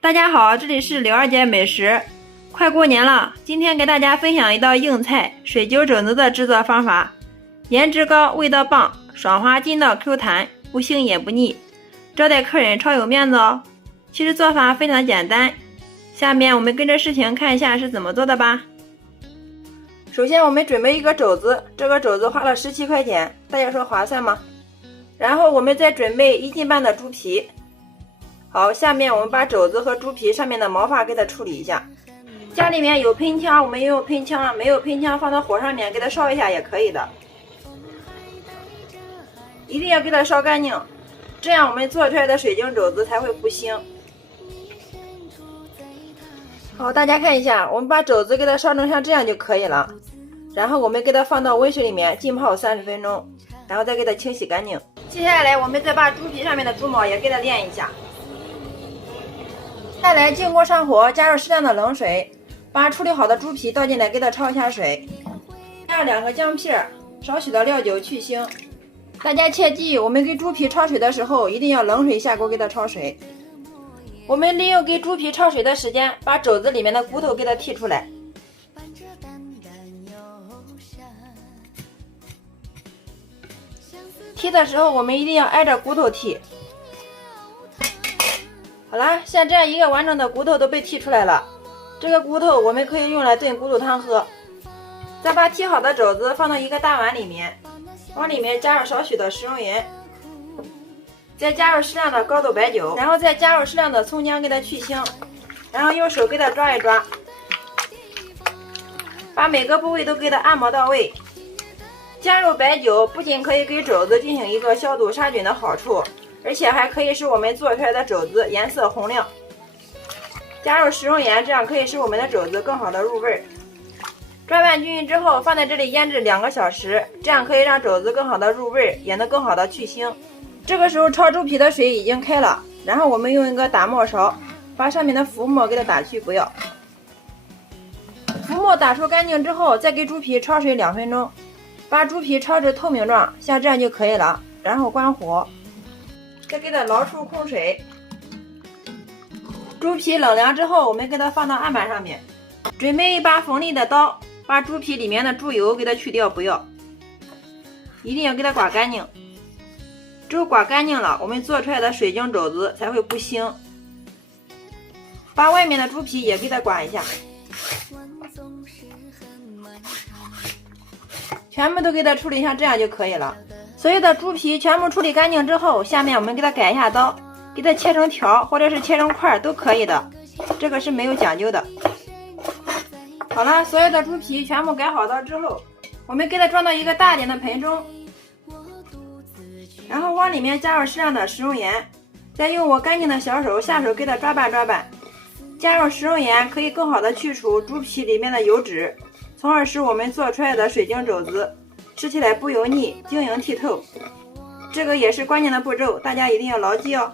大家好，这里是柳二姐美食。快过年了，今天给大家分享一道硬菜——水晶肘子的制作方法。颜值高，味道棒，爽滑筋道 Q 弹，不腥也不腻，招待客人超有面子哦。其实做法非常简单，下面我们跟着视频看一下是怎么做的吧。首先我们准备一个肘子，这个肘子花了17块钱，大家说划算吗？然后我们再准备1斤半的猪皮。好，下面我们把肘子和猪皮上面的毛发给它处理一下。家里面有喷枪，我们用喷枪；没有喷枪，放到火上面给它烧一下也可以的。一定要给它烧干净，这样我们做出来的水晶肘子才会不腥。好，大家看一下，我们把肘子给它烧成像这样就可以了。然后我们给它放到温水里面浸泡30分钟，然后再给它清洗干净。接下来我们再把猪皮上面的猪毛也给它炼一下。再来静锅上火，加入适量的冷水，把处理好的猪皮倒进来，给它焯一下水，加入2个姜片，少许的料酒去腥。大家切记，我们给猪皮焯水的时候一定要冷水下锅给它焯水。我们利用给猪皮焯水的时间，把肘子里面的骨头给它剔出来。剔的时候我们一定要挨着骨头剔。好了，像这样一个完整的骨头都被剔出来了，这个骨头我们可以用来炖骨头汤喝。再把剔好的肘子放到一个大碗里面，往里面加入少许的食用盐，再加入适量的高度白酒，然后再加入适量的葱姜给它去腥，然后用手给它抓一抓，把每个部位都给它按摩到位。加入白酒不仅可以给肘子进行一个消毒杀菌的好处，而且还可以使我们做出来的肘子颜色红亮。加入食用盐，这样可以使我们的肘子更好的入味。抓拌均匀之后，放在这里腌制2个小时，这样可以让肘子更好的入味，也能更好的去腥。这个时候焯猪皮的水已经开了，然后我们用一个打沫勺把上面的浮沫给它打去不要。浮沫打出干净之后，再给猪皮焯水2分钟，把猪皮焯至透明状，像这样就可以了。然后关火，再给它捞出控水。猪皮冷凉之后，我们给它放到案板上面，准备一把锋利的刀，把猪皮里面的猪油给它去掉不要，一定要给它刮干净。只有刮干净了，我们做出来的水晶肘子才会不腥。把外面的猪皮也给它刮一下，全部都给它处理像这样就可以了。所有的猪皮全部处理干净之后，下面我们给它改一下刀，给它切成条或者是切成块都可以的，这个是没有讲究的。好了，所有的猪皮全部改好刀之后，我们给它装到一个大点的盆中，然后往里面加入适量的食用盐，再用我干净的小手下手给它抓拌抓拌。加入食用盐可以更好的去除猪皮里面的油脂，从而使我们做出来的水晶肘子吃起来不油腻，晶莹剔透。这个也是关键的步骤，大家一定要牢记哦。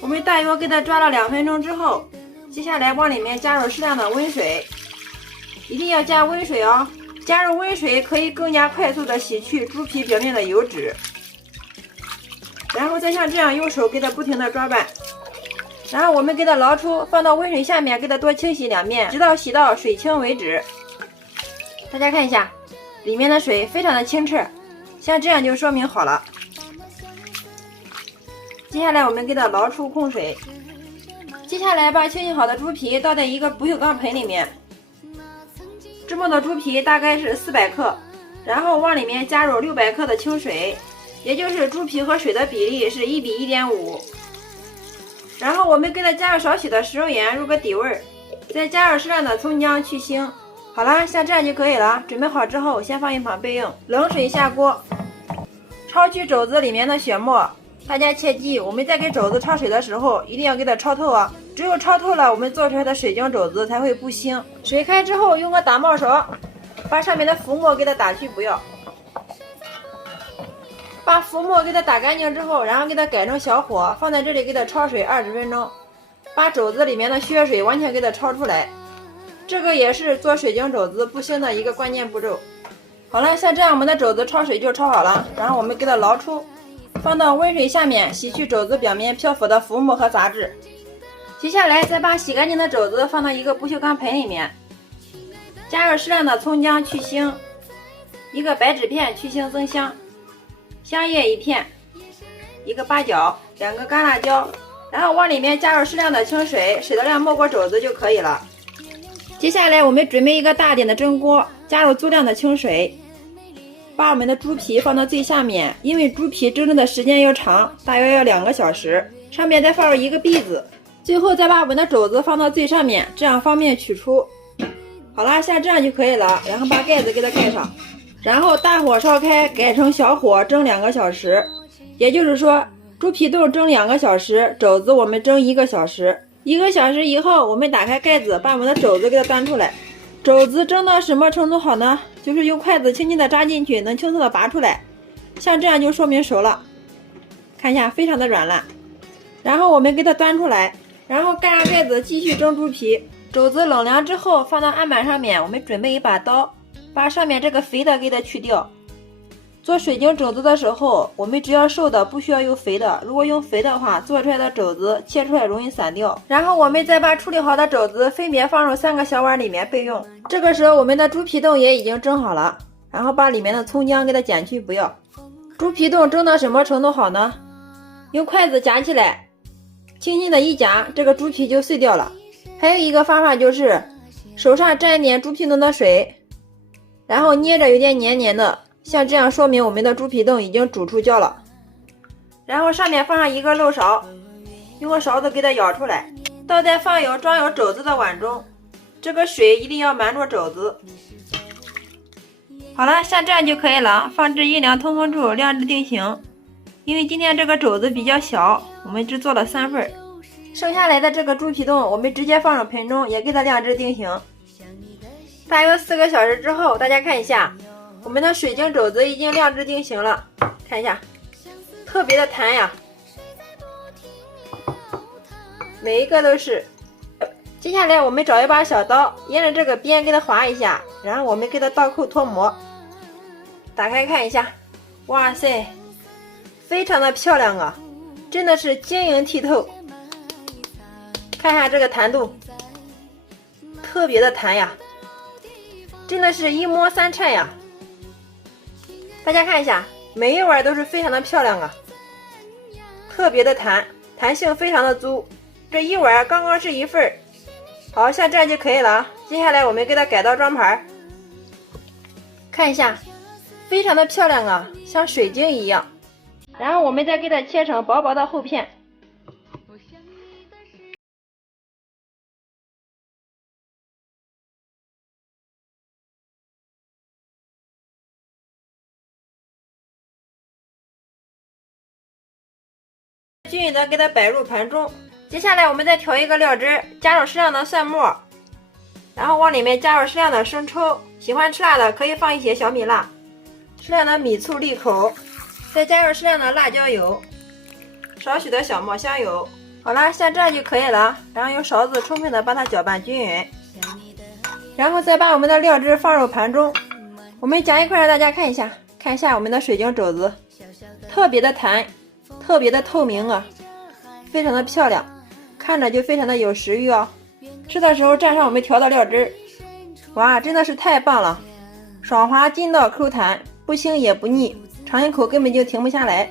我们大约给它抓了2分钟之后，接下来往里面加入适量的温水，一定要加温水哦。加入温水可以更加快速的洗去猪皮表面的油脂，然后再像这样用手给它不停的抓拌，然后我们给它捞出，放到温水下面给它多清洗2遍，直到洗到水清为止。大家看一下，里面的水非常的清澈，像这样就说明好了。接下来我们给它捞出控水，接下来把清洗好的猪皮倒在一个不锈钢盆里面，这么多猪皮大概是400克，然后往里面加入600克的清水，也就是猪皮和水的比例是1比1.5。然后我们给它加入少许的食用盐入个底味，再加入适量的葱姜去腥。好了，像这样就可以了。准备好之后，先放一旁备用。冷水下锅，焯去肘子里面的血沫。大家切记，我们在给肘子焯水的时候，一定要给它焯透啊！只有焯透了，我们做出来的水晶肘子才会不腥。水开之后，用个打沫勺把上面的浮沫给它打去不要。把浮沫给它打干净之后，然后给它改成小火，放在这里给它焯水20分钟，把肘子里面的血水完全给它焯出来。这个也是做水晶肘子不腥的一个关键步骤。好了，像这样我们的肘子焯水就焯好了，然后我们给它捞出，放到温水下面洗去肘子表面漂浮的浮沫和杂质。接下来再把洗干净的肘子放到一个不锈钢盆里面，加入适量的葱姜去腥，一个白纸片去腥增香，香叶1片，一个八角，2个干辣椒，然后往里面加入适量的清水，水的量没过肘子就可以了。接下来我们准备一个大点的蒸锅，加入足量的清水，把我们的猪皮放到最下面，因为猪皮蒸的时间要长，大约要2个小时，上面再放入一个篦子，最后再把我们的肘子放到最上面，这样方便取出。好了，像这样就可以了，然后把盖子给它盖上，然后大火烧开，改成小火蒸2个小时，也就是说猪皮冻蒸2个小时，肘子我们蒸1个小时。1个小时以后，我们打开盖子，把我们的肘子给它端出来。肘子蒸到什么程度好呢？就是用筷子轻轻的扎进去，能轻松的拔出来，像这样就说明熟了。看一下，非常的软烂。然后我们给它端出来，然后盖上盖子继续蒸猪皮。肘子冷凉之后放到案板上面，我们准备一把刀，把上面这个肥的给它去掉。做水晶肘子的时候，我们只要瘦的，不需要用肥的。如果用肥的话，做出来的肘子切出来容易散掉。然后我们再把处理好的肘子分别放入3个小碗里面备用。这个时候我们的猪皮冻也已经蒸好了，然后把里面的葱姜给它剪去不要。猪皮冻蒸到什么程度好呢？用筷子夹起来，轻轻的一夹，这个猪皮就碎掉了。还有一个方法就是手上沾一点猪皮冻的水，然后捏着有点黏黏的，像这样说明我们的猪皮冻已经煮出胶了。然后上面放上一个漏勺，用个勺子给它舀出来，倒在放有装有肘子的碗中，这个水一定要瞒住肘子。好了，像这样就可以了，放置阴凉通风处晾制定型。因为今天这个肘子比较小，我们只做了3份，剩下来的这个猪皮冻我们直接放入盆中，也给它晾制定型。大约4个小时之后，大家看一下，我们的水晶肘子已经晾制定型了，看一下，特别的弹呀，每一个都是。接下来我们找一把小刀，沿着这个边给它划一下，然后我们给它倒扣脱模，打开看一下，哇塞，非常的漂亮啊，真的是晶莹剔透。看一下这个弹度，特别的弹呀，真的是一摸3颤呀。大家看一下，每一碗都是非常的漂亮啊，特别的弹，弹性非常的足，这一碗刚刚是1份。好，像这样就可以了。接下来我们给它改到装盘，看一下，非常的漂亮啊，像水晶一样。然后我们再给它切成薄薄的厚片。均匀的给它摆入盘中。接下来我们再调一个料汁，加入适量的蒜末，然后往里面加入适量的生抽，喜欢吃辣的可以放一些小米辣，适量的米醋利口，再加入适量的辣椒油，少许的小磨香油。好了，像这样就可以了。然后用勺子充分的把它搅拌均匀，然后再把我们的料汁放入盘中。我们夹一块让大家看一下，看一下我们的水晶肘子，特别的弹，特别的透明啊，非常的漂亮，看着就非常的有食欲哦。吃的时候蘸上我们调的料汁，哇，真的是太棒了，爽滑筋道口弹，不腥也不腻，尝一口根本就停不下来。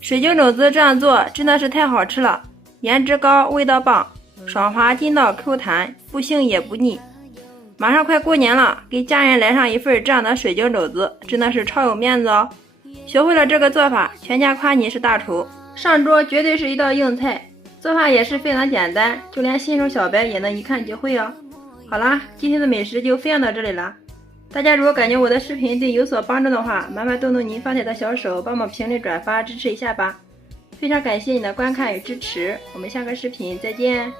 水晶肘子这样做真的是太好吃了，颜值高，味道棒，爽滑筋道口弹，不腥也不腻。马上快过年了，给家人来上一份这样的水晶肘子，真的是超有面子哦。学会了这个做法，全家夸你是大厨，上桌绝对是一道硬菜。做法也是非常简单，就连新手小白也能一看就会哦。好啦，今天的美食就分享到这里了。大家如果感觉我的视频对有所帮助的话，麻烦动动您发财的小手，帮忙评论转发支持一下吧。非常感谢你的观看与支持，我们下个视频再见。